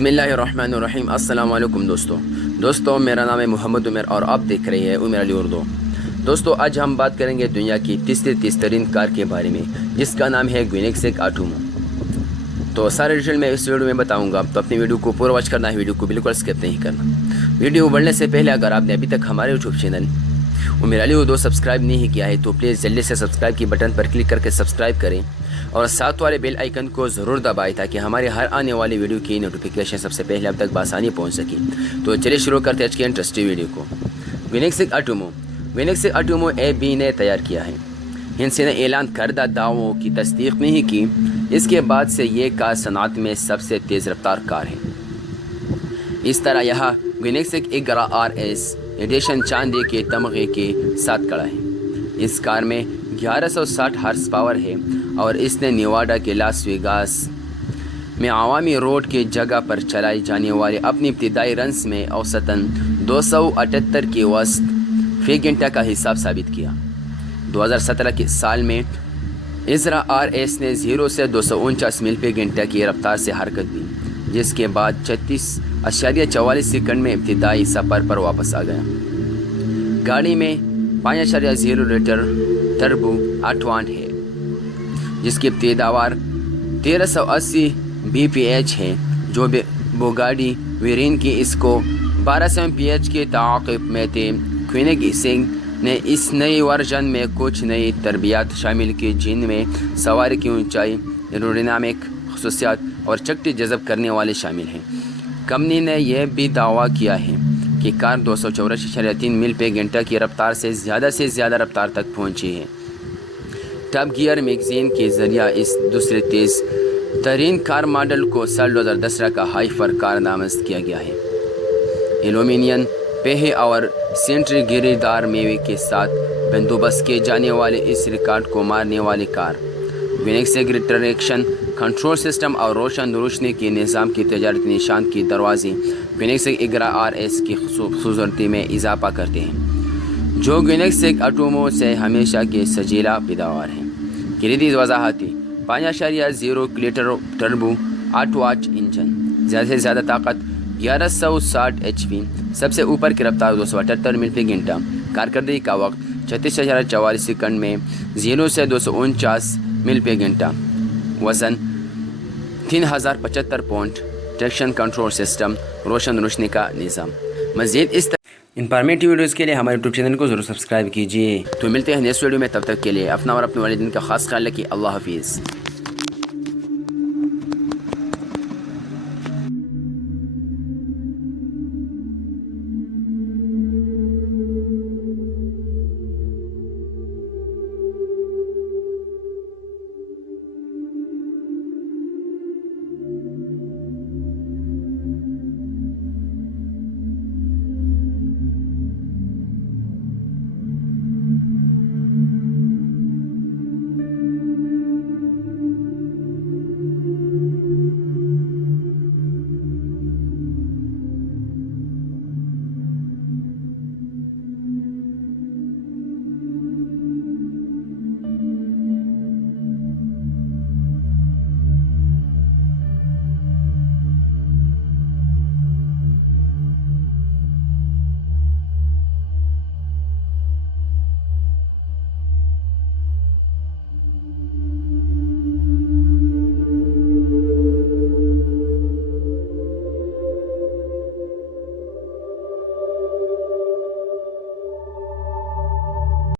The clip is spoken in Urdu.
بسم اللہ الرحمن الرحیم۔ السلام علیکم دوستوں میرا نام ہے محمد عمر اور آپ دیکھ رہے ہیں عمر علی اردو۔ دوستوں آج ہم بات کریں گے دنیا کی تیز ترین کار کے بارے میں جس کا نام ہے گوینکسیگ آٹومو۔ تو سارے ڈیٹیل میں اس ویڈیو میں بتاؤں گا، تو اپنی ویڈیو کو پورا واچ کرنا ہے، ویڈیو کو بالکل اسکپ نہیں کرنا۔ ویڈیو بڑھنے سے پہلے اگر آپ نے ابھی تک ہمارے یوٹیوب چینل عمر علی اردو سبسکرائب نہیں کیا ہے تو پلیز جلدی سے سبسکرائب کی بٹن پر کلک کر کے سبسکرائب کریں اور ساتھ والے بیل آئیکن کو ضرور دبائیں تاکہ ہمارے ہر آنے والی ویڈیو کی نوٹیفیکیشن سب سے پہلے اب تک بآسانی پہنچ سکے۔ تو چلیے شروع کرتے ہیں آج کی انٹرسٹنگ ویڈیو کو۔ گوینکسیگ آٹومو AB نے تیار کیا ہے۔ ہنسی نے اعلان کردہ دعووں کی تصدیق نہیں کی، اس کے بعد سے یہ کار صنعت میں سب سے تیز رفتار کار ہے۔ اس طرح یہاں گوینکسیگ ایگرا RS ایڈیشن چاندی کے تمغے کے ساتھ کھڑا ہے۔ اس کار میں 1160 ہارس پاور ہے اور اس نے نیواڈا کے لاس ویگاس میں عوامی روڈ کی جگہ پر چلائی جانے والے اپنی ابتدائی رنز میں اوسطاً 278 کے وسط فی گھنٹہ کا حساب ثابت کیا۔ 2017 کے سال میں ایگرا RS نے 0 سے 249 میل فی گھنٹہ کی رفتار سے حرکت دی، جس کے بعد 36.44 سیکنڈ میں ابتدائی سفر پر واپس آ گیا۔ گاڑی میں 5.0 لیٹر ٹربو 8 وانٹ ہے، جس کی پیداوار 1380 bph ہے، جو بوگاٹی ویرین کی اس کو 1200 mph کے تعاقب میں تھے۔ گوینکسیگ نے اس نئی ورژن میں کچھ نئی تربیات شامل کی جن میں سواری کی اونچائی، ایروڈینامک خصوصیات اور چکٹی جذب کرنے والے شامل ہیں۔ کمپنی نے یہ بھی دعویٰ کیا ہے کہ کار 284.3 میل فی گھنٹہ کی رفتار سے زیادہ رفتار تک پہنچی ہے۔ ٹاپ گیئر میگزین کے ذریعہ اس دوسرے تیز ترین کار ماڈل کو سال 2010 کا ہائپر کار نامزد کیا گیا ہے۔ ایلومینیم پہیے اور سینٹری گری دار میوے کے ساتھ بندوبست کیے جانے والے اس ریکارڈ کو مارنے والی کار گوینکسیگ ٹریکشن کنٹرول سسٹم اور روشن روشنی کے نظام کی تجارتی نشان کی دروازے گوینکسیگ ایگرا RS کی خوبصورتی میں اضافہ کرتے ہیں، جو گوینکسیگ آٹومو سے ہمیشہ کے سجیلا پیداوار ہیں۔ کلیدی وضاحتیں: 5.0 لیٹر ٹربو 8 واٹ انجن، زیادہ سے زیادہ طاقت 1160 HP، سب سے اوپر کی رفتار 278 میل فی گھنٹہ، کارکردگی کا وقت 36.44 سیکنڈ میں 0 سے 249 میل فی گھنٹہ، وزن 3075 پاؤنڈ، ٹریکشن کنٹرول سسٹم، روشن روشنی کا نظام۔ مزید اس انفارمیٹیو ویڈیوز کے لیے ہمارے یوٹیوب چینل کو ضرور سبسکرائب کیجیے۔ تو ملتے ہیں نیکسٹ ویڈیو میں، تب تک کے لیے اپنا اور اپنے والدین کا خاص خیال رکھیے۔ اللہ حافظ۔